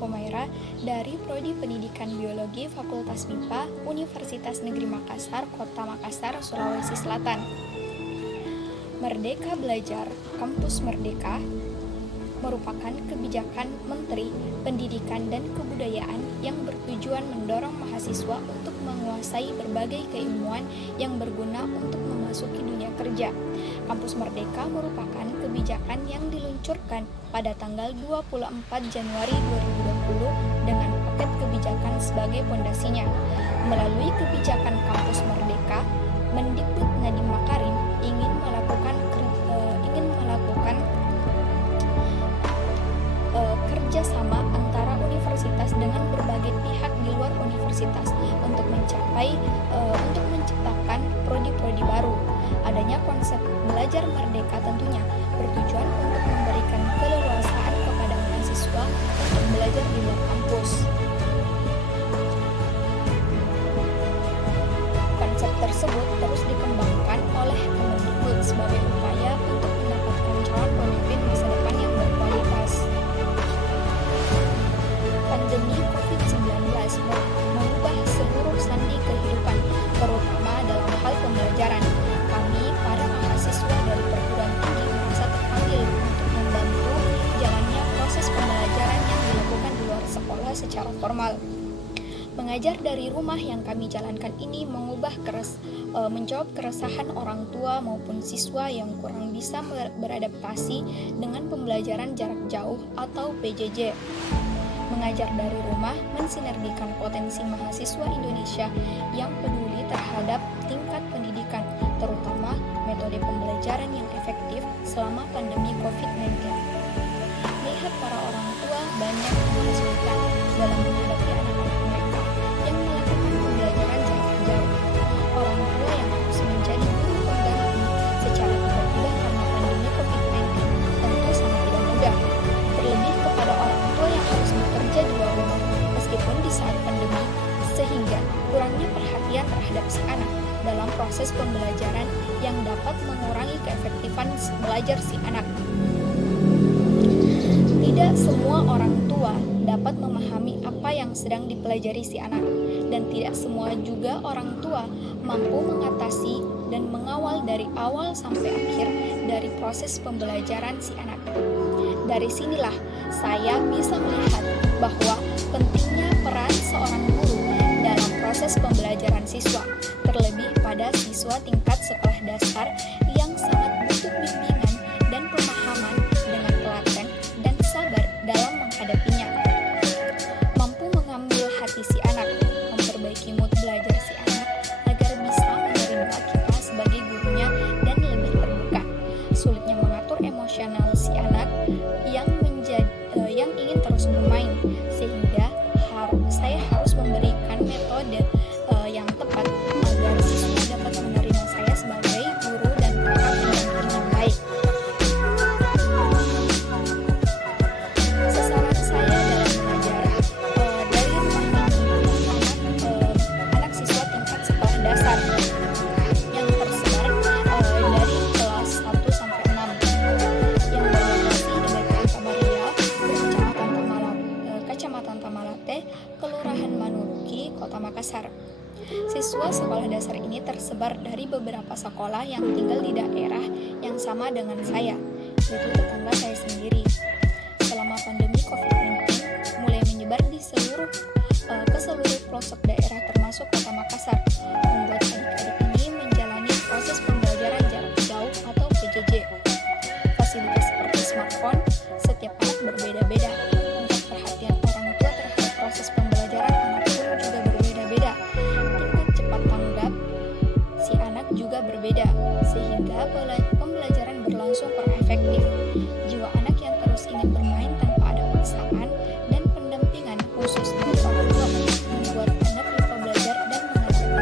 Humaira dari Prodi Pendidikan Biologi Fakultas MIPA Universitas Negeri Makassar, Kota Makassar, Sulawesi Selatan. Merdeka Belajar Kampus Merdeka merupakan kebijakan Menteri Pendidikan dan Kebudayaan yang bertujuan mendorong mahasiswa untuk menguasai berbagai keilmuan yang berguna untuk memasuki dunia kerja. Kampus Merdeka merupakan kebijakan yang diluncurkan pada tanggal 24 Januari 2020 dengan paket kebijakan sebagai pondasinya. Melalui kebijakan Kampus Merdeka, Mendikbud Nadiem Makarim ingin melakukan kerjasama antara universitas dengan berbagai pihak di luar universitas untuk menciptakan prodi-prodi baru. Adanya konsep belajar merdeka tentunya bertujuan untuk memberikan keleluasaan kepada mahasiswa untuk belajar di luar kampus. Konsep tersebut terus dikembangkan oleh Kemendikbud sebagai upaya untuk mendapatkan calon pemimpin masa depan yang berkualitas. Pandemi COVID-19 mengubah seluruh sendi kehidupan, terutama dalam hal pembelajaran. Kami, para mahasiswa dari perguruan tinggi, merasa terpanggil untuk membantu jalannya proses pembelajaran yang dilakukan di luar sekolah secara formal. Mengajar dari rumah yang kami jalankan ini menjawab keresahan orang tua maupun siswa yang kurang bisa beradaptasi dengan pembelajaran jarak jauh atau PJJ. Mengajar dari rumah mensinergikan potensi mahasiswa Indonesia yang peduli terhadap tingkat pendidikan, terutama metode pembelajaran yang efektif selama pandemi COVID-19. Melihat para orang tua banyak kesulitan dalam menghadapi anak-anak mereka yang melakukan pembelajaran jarak jauh. Orang tua yang harus menjadi guru pengganti secara tiba-tiba karena pandemi COVID-19 tentu sangat tidak mudah. Terlebih kepada orang tua yang harus bekerja di luar rumah meskipun di saat pandemi, sehingga kurangnya perhatian terhadap si anak dalam proses pembelajaran yang dapat mengurangi keefektifan belajar si anak. Tidak semua orang tua dapat memahami apa yang sedang dipelajari si anak, dan tidak semua juga orang tua mampu mengatasi dan mengawal dari awal sampai akhir dari proses pembelajaran si anak. Dari sinilah saya bisa melihat bahwa pentingnya peran seorang guru dalam proses pembelajaran siswa, terlebih pada siswa tingkat sekolah dasar yang sangat butuh bimbingan dan pemahaman dengan telaten dan sabar dalam menghadapinya. Mampu mengambil hati si anak, memperbaiki mood belajar si anak agar bisa menerima kita sebagai gurunya dan lebih terbuka. Sulitnya mengatur emosional si anak yang ingin terus bermain, sehingga saya harus memberikan metode yang tepat agar siswa dapat menerima saya sebagai guru dan kakak pendamping yang baik. Sasaran saya dalam mengajar dari rumah ini anak siswa tingkat sekolah dasar yang tersebar dari kelas 1 sampai 6 yang berlokasi di BPN Kabaria, Kecamatan Tamalate, Kelurahan Manuruki, Kota Makassar. Siswa sekolah dasar ini tersebar dari beberapa sekolah yang tinggal di daerah yang sama dengan saya, yaitu tetangga saya sendiri. Selama pandemi COVID-19 mulai menyebar ke seluruh pelosok daerah termasuk Kota Makassar, membuat adik-adik ini menjalani proses pembelajaran jarak jauh atau PJJ. Fasilitas seperti smartphone, setiap anak berbeda-beda. Tingkat perhatian orang tua terhadap proses pembelajaran anak pun juga berbeda-beda. Tingkat cepat tanggap si anak juga berbeda, sehingga pembelajaran berlangsung kurang efektif. Jiwa anak yang terus ingin bermain tanpa ada paksaan dan pendampingan khusus dari orang tua membuat anak lupa belajar dan mengerjakan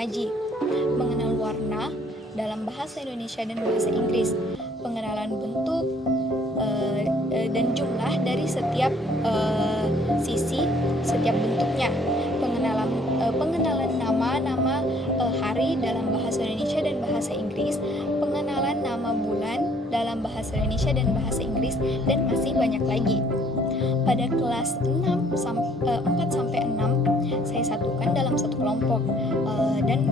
mengaji, mengenal warna dalam bahasa Indonesia dan bahasa Inggris, pengenalan bentuk dan jumlah dari setiap sisi, setiap bentuknya, pengenalan nama-nama hari dalam bahasa Indonesia dan bahasa Inggris, pengenalan nama bulan dalam bahasa Indonesia dan bahasa Inggris, dan masih banyak lagi. Pada kelas 4 sampai 6 saya satukan dalam satu kelompok dan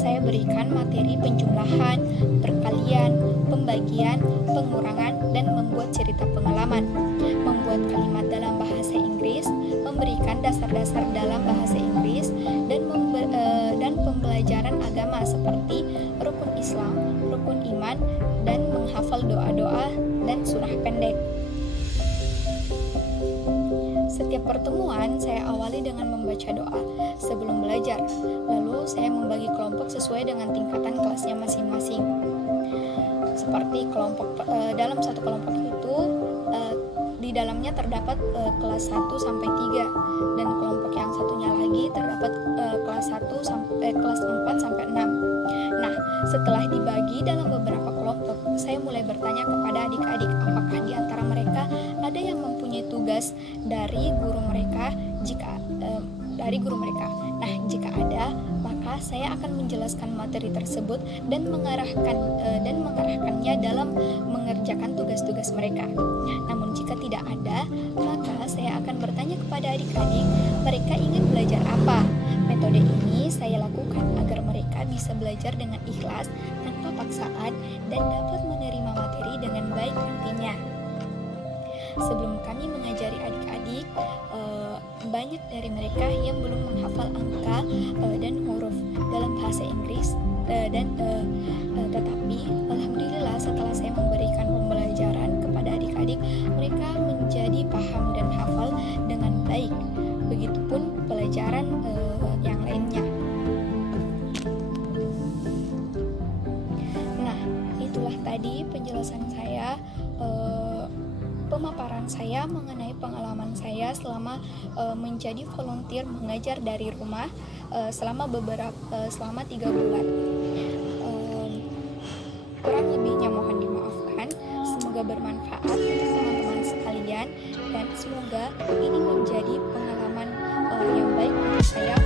saya berikan materi penjumlahan, perkalian, pembagian, pengurangan, dan membuat cerita pengalaman, membuat kalimat dalam bahasa Inggris, memberikan dasar-dasar dalam bahasa Inggris, dan pembelajaran agama seperti rukun Islam, rukun iman, dan menghafal doa-doa dan surah pendek. Setiap pertemuan saya awali dengan membaca doa sebelum belajar. Lalu saya membagi kelompok sesuai dengan tingkatan kelasnya masing-masing. Seperti dalam satu kelompok itu di dalamnya terdapat kelas 1 sampai 3 dan kelompok yang satunya lagi terdapat kelas 4 sampai 6. Nah, setelah dibagi dalam beberapa kelompok, saya mulai bertanya kepada adik-adik apakah di antara mereka ada yang mempunyai tugas dari guru mereka. Nah, jika ada, maka saya akan menjelaskan materi tersebut dan mengarahkannya dalam mengerjakan tugas-tugas mereka. Namun jika tidak ada, maka saya akan bertanya kepada adik-adik mereka ingin belajar apa. Metode ini saya lakukan agar mereka bisa belajar dengan ikhlas tanpa paksaan dan dapat menerima materi dengan baik nantinya. Sebelum kami mengajari adik-adik, banyak dari mereka yang belum menghafal angka dan huruf dalam bahasa Inggris, tetapi alhamdulillah setelah saya memberikan pembelajaran kepada adik-adik, mereka menjadi paham dan hafal dengan baik. Begitupun pelajaran yang lainnya. Nah, itulah tadi penjelasan saya, pemaparan saya mengenai pengalaman saya selama menjadi volunteer mengajar dari rumah selama 3 bulan. Kurang lebihnya mohon dimaafkan. Semoga bermanfaat untuk teman-teman sekalian dan semoga ini menjadi pengalaman yang baik untuk saya